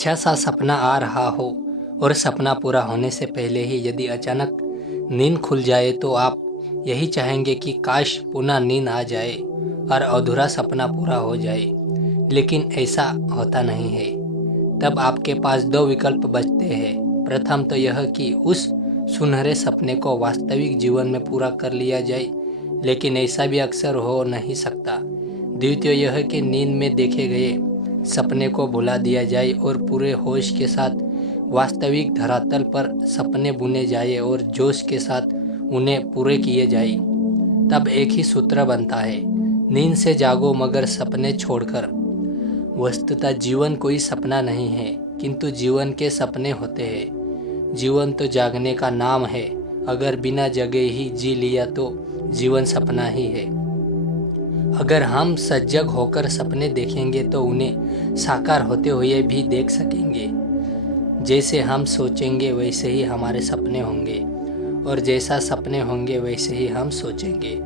अच्छा सा सपना आ रहा हो और सपना पूरा होने से पहले ही यदि अचानक नींद खुल जाए तो आप यही चाहेंगे कि काश पुनः नींद आ जाए और अधूरा सपना पूरा हो जाए। लेकिन ऐसा होता नहीं है। तब आपके पास दो विकल्प बचते हैं। प्रथम तो यह कि उस सुनहरे सपने को वास्तविक जीवन में पूरा कर लिया जाए, लेकिन ऐसा भी अक्सर हो नहीं सकता। द्वितीय यह कि नींद में देखे गए सपने को भुला दिया जाए और पूरे होश के साथ वास्तविक धरातल पर सपने बुने जाए और जोश के साथ उन्हें पूरे किए जाए। तब एक ही सूत्र बनता है, नींद से जागो मगर सपने छोड़कर। वस्तुतः जीवन कोई सपना नहीं है, किंतु जीवन के सपने होते हैं। जीवन तो जागने का नाम है। अगर बिना जगे ही जी लिया तो जीवन सपना ही है। अगर हम सजग होकर सपने देखेंगे तो उन्हें साकार होते हुए भी देख सकेंगे। जैसे हम सोचेंगे वैसे ही हमारे सपने होंगे और जैसा सपने होंगे वैसे ही हम सोचेंगे।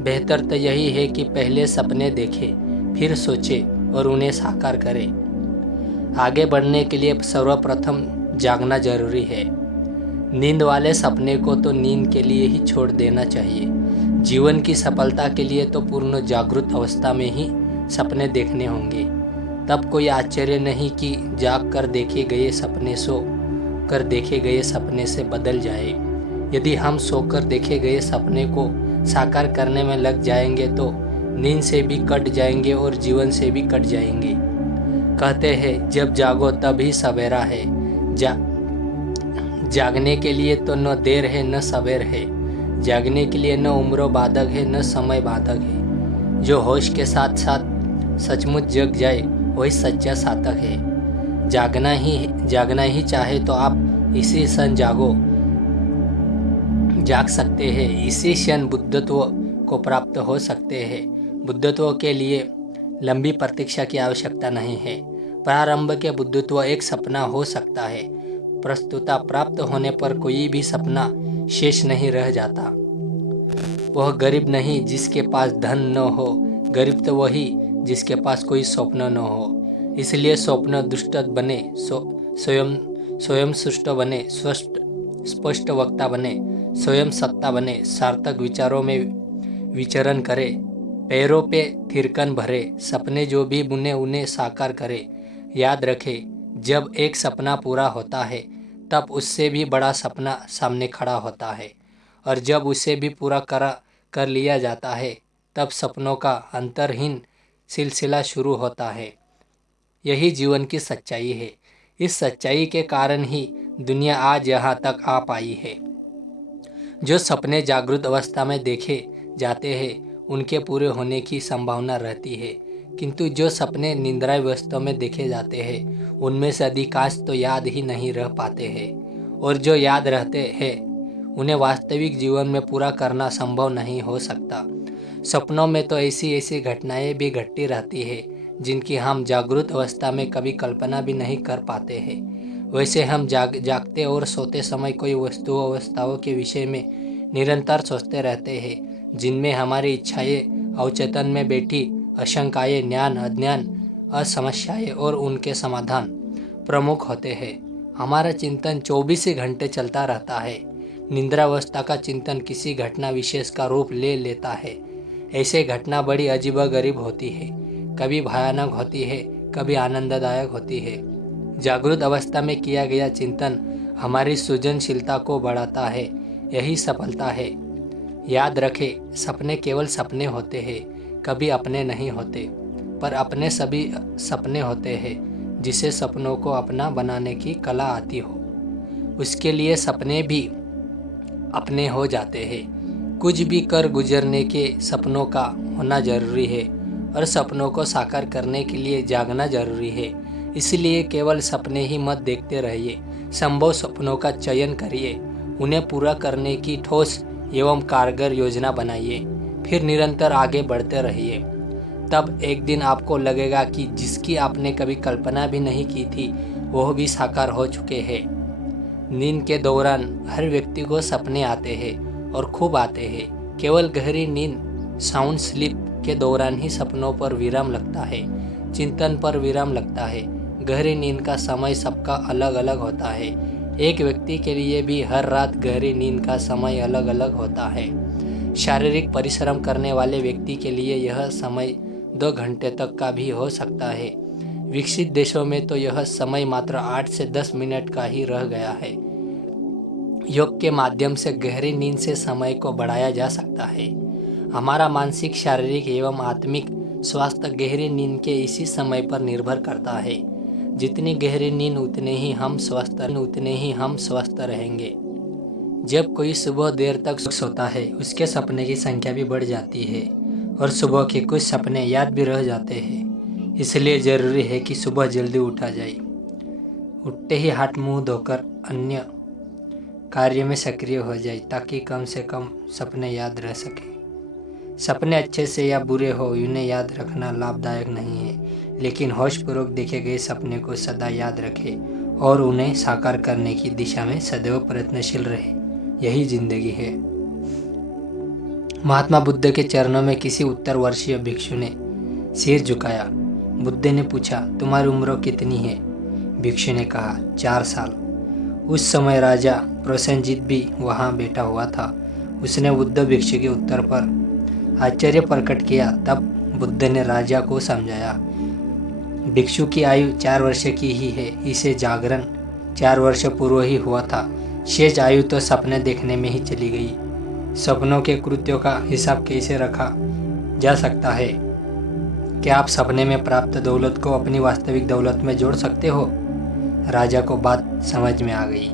बेहतर तो यही है कि पहले सपने देखें, फिर सोचें और उन्हें साकार करें। आगे बढ़ने के लिए सर्वप्रथम जागना जरूरी है। नींद वाले सपने को तो नींद के लिए ही छोड़ देना चाहिए। जीवन की सफलता के लिए तो पूर्ण जागृत अवस्था में ही सपने देखने होंगे। तब कोई आश्चर्य नहीं कि जाग कर देखे गए सपने सो कर देखे गए सपने से बदल जाए। यदि हम सोकर देखे गए सपने को साकार करने में लग जाएंगे तो नींद से भी कट जाएंगे और जीवन से भी कट जाएंगे। कहते हैं जब जागो तभी सवेरा है। जागने के लिए तो न देर है न सवेर है। जागने के लिए न उम्र बाधक है न समय बाधक है। जो होश के साथ साथ सचमुच जग जाए वही सच्चा साधक है। जागना ही चाहे तो आप इसी क्षण जाग सकते हैं। इसी क्षण बुद्धत्व को प्राप्त हो सकते हैं। बुद्धत्व के लिए लंबी प्रतीक्षा की आवश्यकता नहीं है। प्रारंभ के बुद्धत्व एक सपना हो सकता है। प्रस्तुता प्राप्त होने पर कोई भी सपना शेष नहीं रह जाता। वह गरीब नहीं जिसके पास धन न हो, गरीब तो वही जिसके पास कोई स्वप्न न हो। इसलिए स्वप्न दुष्ट बने, स्वयं सुष्ट बने, स्पष्ट वक्ता बने, स्वयं सत्ता बने, सार्थक विचारों में विचरण करे, पैरों पे थिरकन भरे, सपने जो भी बुने उन्हें साकार करे। याद रखे, जब एक सपना पूरा होता है तब उससे भी बड़ा सपना सामने खड़ा होता है, और जब उसे भी पूरा कर लिया जाता है तब सपनों का अंतरहीन सिलसिला शुरू होता है। यही जीवन की सच्चाई है। इस सच्चाई के कारण ही दुनिया आज यहाँ तक आ पाई है। जो सपने जागृत अवस्था में देखे जाते हैं उनके पूरे होने की संभावना रहती है, किंतु जो सपने निद्रावस्था में देखे जाते हैं उनमें से अधिकांश तो याद ही नहीं रह पाते हैं, और जो याद रहते हैं उन्हें वास्तविक जीवन में पूरा करना संभव नहीं हो सकता। सपनों में तो ऐसी घटनाएं भी घटती रहती है जिनकी हम जागृत अवस्था में कभी कल्पना भी नहीं कर पाते हैं। वैसे हम जागते और सोते समय कोई वस्तु अवस्थाओं के विषय में निरंतर सोचते रहते हैं, जिनमें हमारी इच्छाएं अवचेतन में बैठी आशंकाएं, ज्ञान अज्ञान, असमस्याएं और उनके समाधान प्रमुख होते हैं। हमारा चिंतन 24 घंटे चलता रहता है। निद्रावस्था का चिंतन किसी घटना विशेष का रूप ले लेता है। ऐसे घटना बड़ी अजीबोगरीब होती है, कभी भयानक होती है, कभी आनंददायक होती है। जागृत अवस्था में किया गया चिंतन हमारी सृजनशीलता को बढ़ाता है। यही सफलता है। याद रखें, सपने केवल सपने होते हैं, कभी अपने नहीं होते। पर अपने सभी सपने होते हैं जिसे सपनों को अपना बनाने की कला आती हो, उसके लिए सपने भी अपने हो जाते हैं। कुछ भी कर गुजरने के सपनों का होना जरूरी है, और सपनों को साकार करने के लिए जागना जरूरी है। इसलिए केवल सपने ही मत देखते रहिए, संभव सपनों का चयन करिए, उन्हें पूरा करने की ठोस एवं कारगर योजना बनाइए, फिर निरंतर आगे बढ़ते रहिए। तब एक दिन आपको लगेगा कि जिसकी आपने कभी कल्पना भी नहीं की थी वह भी साकार हो चुके हैं। नींद के दौरान हर व्यक्ति को सपने आते हैं और खूब आते हैं। केवल गहरी नींद साउंड स्लीप के दौरान ही सपनों पर विराम लगता है, चिंतन पर विराम लगता है। गहरी नींद का समय सबका अलग अलग होता है। एक व्यक्ति के लिए भी हर रात गहरी नींद का समय अलग अलग होता है। शारीरिक परिश्रम करने वाले व्यक्ति के लिए यह समय 2 घंटे तक का भी हो सकता है। विकसित देशों में तो यह समय मात्र 8 से 10 मिनट का ही रह गया है। योग के माध्यम से गहरी नींद से समय को बढ़ाया जा सकता है। हमारा मानसिक, शारीरिक एवं आत्मिक स्वास्थ्य गहरी नींद के इसी समय पर निर्भर करता है। जितनी गहरी नींद उतने ही हम स्वस्थ रहेंगे। जब कोई सुबह देर तक सोता है उसके सपने की संख्या भी बढ़ जाती है और सुबह के कुछ सपने याद भी रह जाते हैं। इसलिए ज़रूरी है कि सुबह जल्दी उठा जाए। उठते ही हाथ मुंह धोकर अन्य कार्य में सक्रिय हो जाए ताकि कम से कम सपने याद रह सके। सपने अच्छे से या बुरे हो उन्हें याद रखना लाभदायक नहीं है, लेकिन होशपूर्वक देखे गए सपने को सदा याद रखें और उन्हें साकार करने की दिशा में सदैव प्रयत्नशील रहे। यही जिंदगी है। महात्मा बुद्ध के चरणों में किसी उत्तर वर्षीय भिक्षु ने सिर झुकाया। बुद्ध ने पूछा, तुम्हारी उम्र कितनी है? भिक्षु ने कहा, 4 साल। उस समय राजा प्रोसेनजीत भी वहां बैठा हुआ था। उसने बुद्ध भिक्षु के उत्तर पर आश्चर्य प्रकट किया। तब बुद्ध ने राजा को समझाया, भिक्षु की आयु 4 वर्ष की ही है। इसे जागरण 4 वर्ष पूर्व ही हुआ था। शेष आयु तो सपने देखने में ही चली गई। सपनों के कृत्यों का हिसाब कैसे रखा जा सकता है? क्या आप सपने में प्राप्त दौलत को अपनी वास्तविक दौलत में जोड़ सकते हो? राजा को बात समझ में आ गई।